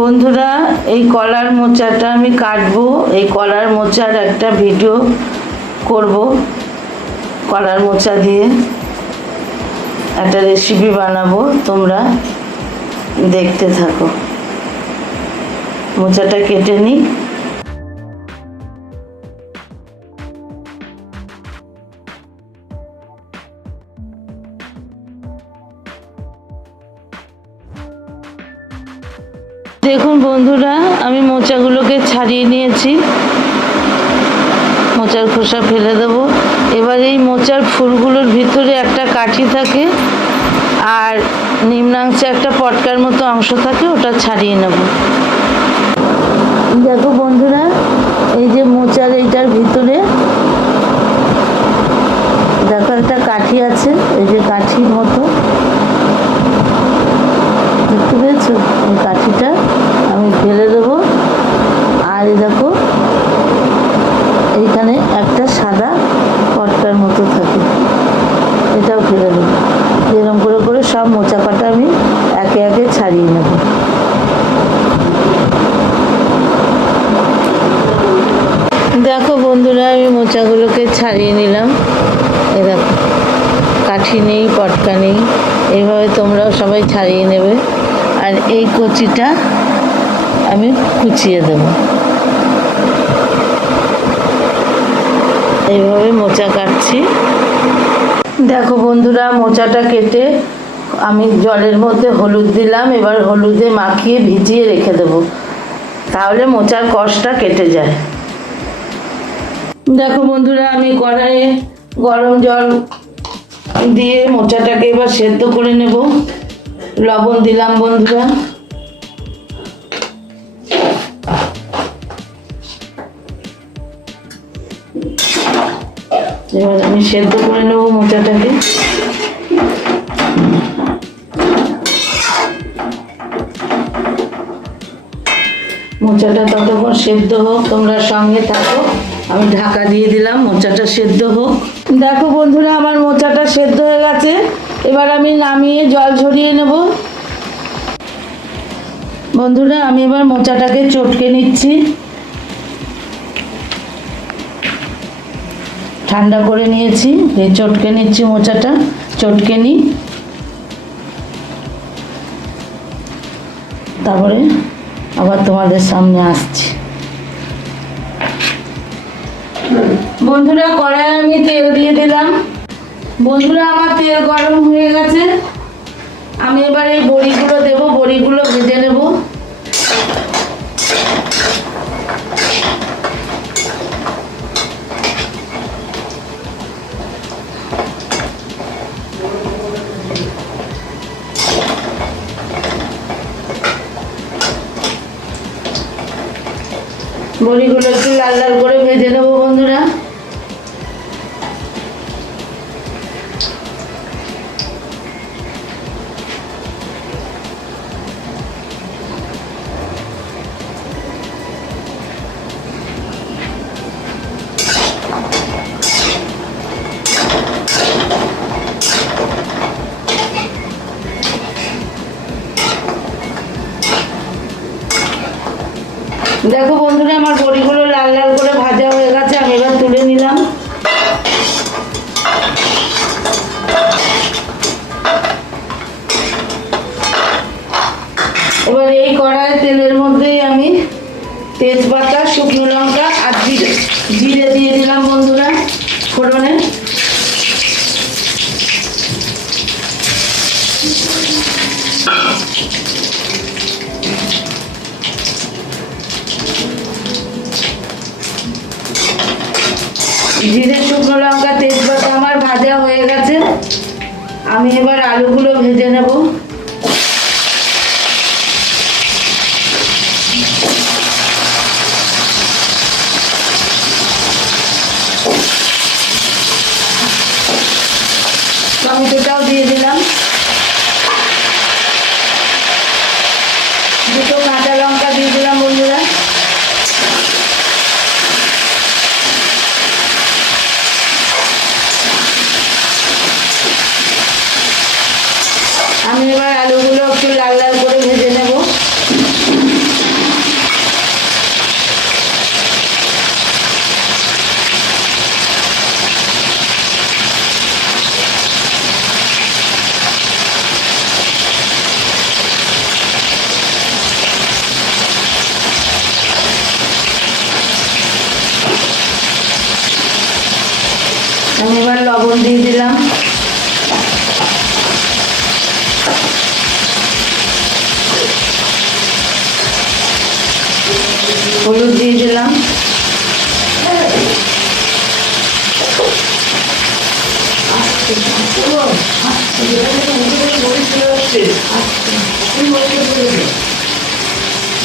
বন্ধুরা, এই কলার মোচাটা আমি কাটবো। এই কলার মোচার একটা ভিডিও করব কলার মোচা দিয়ে। একটা রেসিপি বানাবো, তোমরা দেখতে থাকো। মোচাটা কেটে নিই। দেখুন বন্ধুরা, আমি মোচাগুলোকে ছাড়িয়ে নিয়েছি। মোচার খোসা ফেলে দেবো। এবার এই মোচার ফুলগুলোর ভিতরে একটা কাঠি থাকে আর নিম্নাংশে একটা পটকার মতো অংশ থাকে, ওটা ছাড়িয়ে নেব। দেখো বন্ধুরা, এই যে মোচার এইটার ভিতরে দেখো একটা কাঠি আছে, এই যে কাঠির মতো। দেখতে পেয়েছ? কাঠিটা আমি ফেলে দেবো। আর এই দেখো, এইখানে একটা সাদা পটকার মতো থাকে। এটাও ফেলে দেবো। এরকম করে করে সব মোচা কাটা আমি একে একে ছাড়িয়ে নেব। দেখো বন্ধুরা, আমি মোচাগুলোকে ছাড়িয়ে নিলাম। এই দেখো, কাঠি নেই, পটকা নেই। এইভাবে তোমরাও সবাই ছাড়িয়ে নেবে। আর এই কচিটা আমি কুচিয়ে দেবো। এইভাবে মোচা কাটছি। দেখো বন্ধুরা, মোচাটা কেটে আমি জলের মধ্যে হলুদ দিলাম, এবার হলুদে মাখিয়ে ভিজিয়ে রেখে দেবো। তাহলে মোচার কষটা কেটে যায়। দেখো বন্ধুরা, আমি কড়াইয়ে গরম জল দিয়ে মোচাটাকে এবার সেদ্ধ করে নেব। লবণ দিলাম বন্ধুরা। এবার আমি সেদ্ধ করে নেব মোচাটাকে। মোচাটা ততক্ষণ সেদ্ধ হোক, তোমরা সঙ্গে থাকো। আমি ঢাকা দিয়ে দিলাম, মোচাটা সেদ্ধ হোক। দেখো বন্ধুরা, আমার মোচাটা সেদ্ধ হয়ে গেছে। এবার আমি নামিয়ে জল ঝরিয়ে নেব। বন্ধুরা, আমি এবার মোচাটাকে চটকে নিচ্ছি। ঠান্ডা করে নিয়েছি। চটকে নিচ্ছি মোচাটা। চটকে নিই। তারপরে আবার তোমাদের সামনে আসছি। বন্ধুরা কড়াই আমি তেল দিয়ে দিলাম। বন্ধুরা, আমার তেল গরম হয়ে গেছে। আমি এবার এই বড়িগুলো দেব, বড়িগুলো ভেজে নেব। বড়িগুলো একটু লাল লাল করে তেজপাতা, শুকনো লঙ্কা আর জিরে। জিরে দিয়ে দিলাম বন্ধুরা ফোড়নে। জিরে, শুকনো লঙ্কা, তেজপাতা আমার ভাজা হয়ে গেছে। আমি এবার আলুগুলো ভেজে নেব। do teu caderno.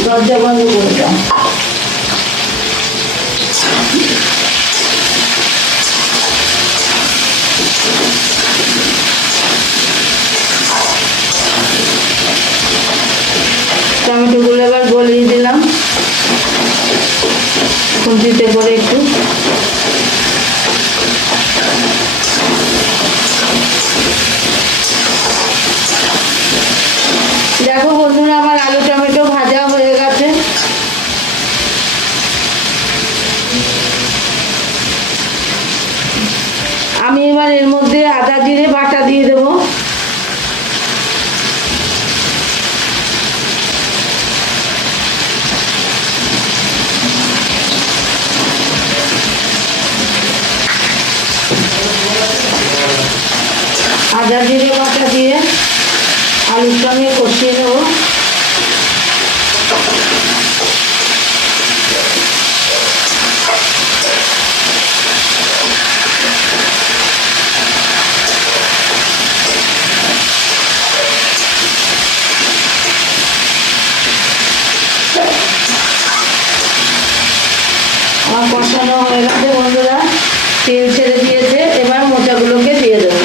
দরজা বন্ধ করে দাও টমেটোগুলো এবার গলিয়ে দিলাম। খুন্তিতে করে একটু দেখো বন্ধুরা আমার আলু টমেটো ভাজা হয়ে গেছে আমি এবার এর মধ্যে আদা জিরে বাটা দিয়ে দেবো আদা জিরে বাটা দিয়ে আলুর সঙ্গে কষিয়ে নেব আমার কষানো হয়ে গেছে বন্ধুরা তেল ছেড়ে দিয়েছে এবার মোচাগুলোকে দিয়ে দেবো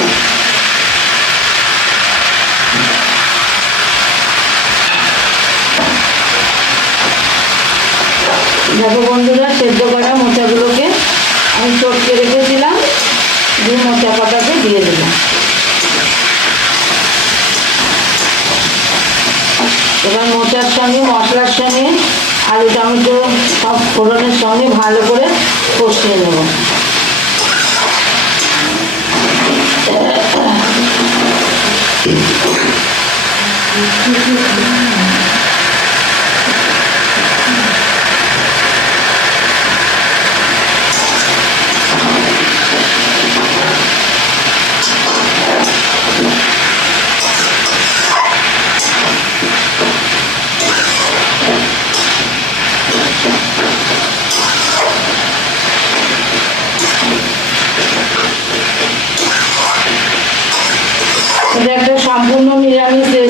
দেখো বন্ধুরা সেদ্ধ করা মোচাগুলোকে আমি চটকে রেখেছিলাম দু মোচা পাতাকে দিয়ে দিলাম। এবার মোচার সঙ্গে, মশলার সঙ্গে, আলু টমেটো সব ফোড়নের সঙ্গে ভালো করে কষিয়ে নেব। এটা একটা সম্পূর্ণ নিরামিষ রেসিপি বন্ধুরা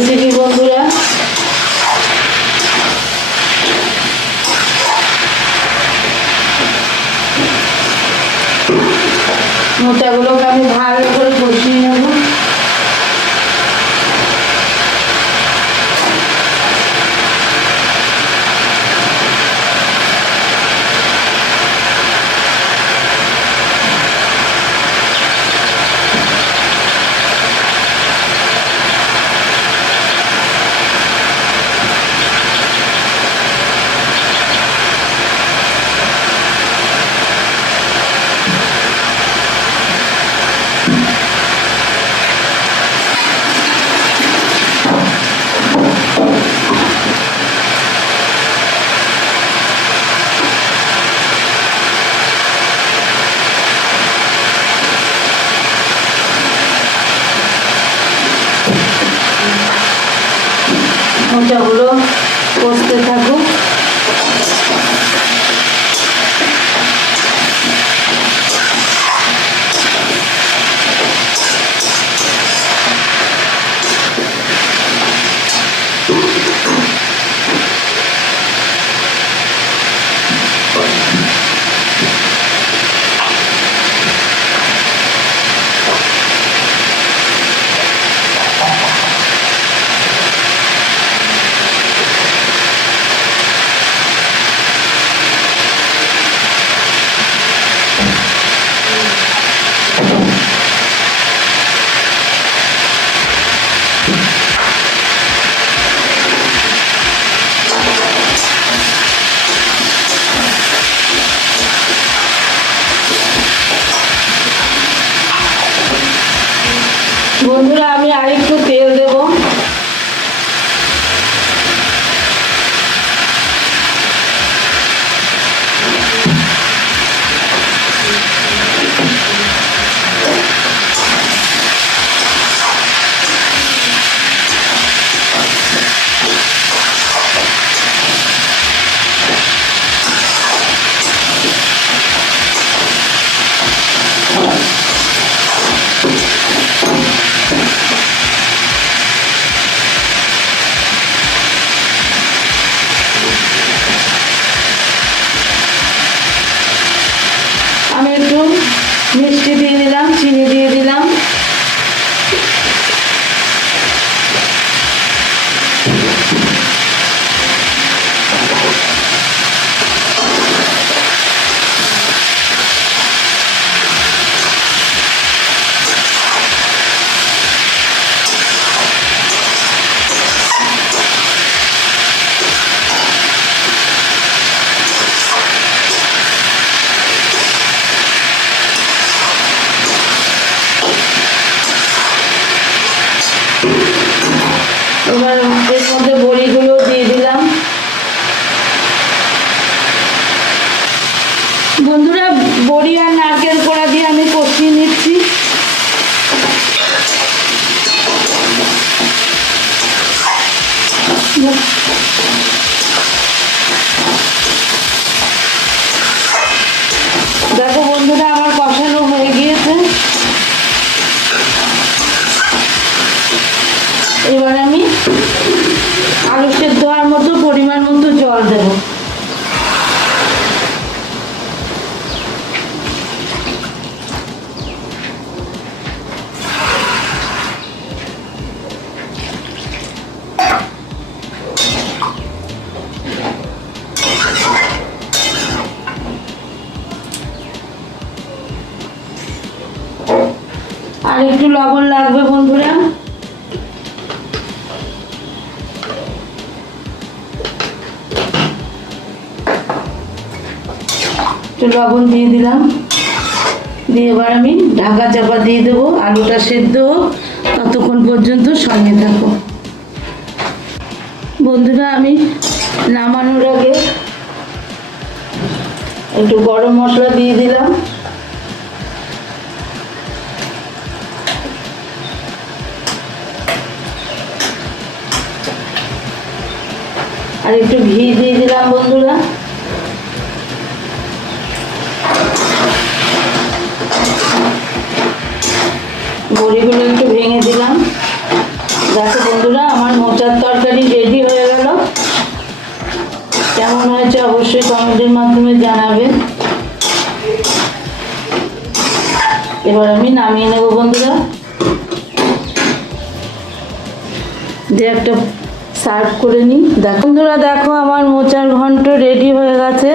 এবার আমি আলু সেদ্ধ হওয়ার মতো পরিমাণ মতো জল দেব। আর একটু লবণ লাগবে বন্ধুরা। একটু লবণ দিয়ে দিলাম। দিয়ে এবার আমি ঢাকা চাপা দিয়ে দেবো, আলুটা সেদ্ধ ততক্ষণ পর্যন্ত সঙ্গে থাকো। বন্ধুরা, আমি নামানোর আগে একটু গরম মশলা দিয়ে দিলাম। আর একটু ঘি দিয়ে দিলাম, বন্ধুরা বড়িগুলো একটু ভেঙে দিলাম দেখো বন্ধুরা, আমার মোচার তরকারি রেডি হয়ে গেল। কেমন হয়েছে অবশ্যই কমেন্টের মাধ্যমে জানাবেন এবার আমি নামিয়ে নেব বন্ধুরা। দিয়ে একটা সার্ভ করে নিই। দেখো বন্ধুরা, দেখো আমার মোচার ঘন্ট রেডি হয়ে গেছে।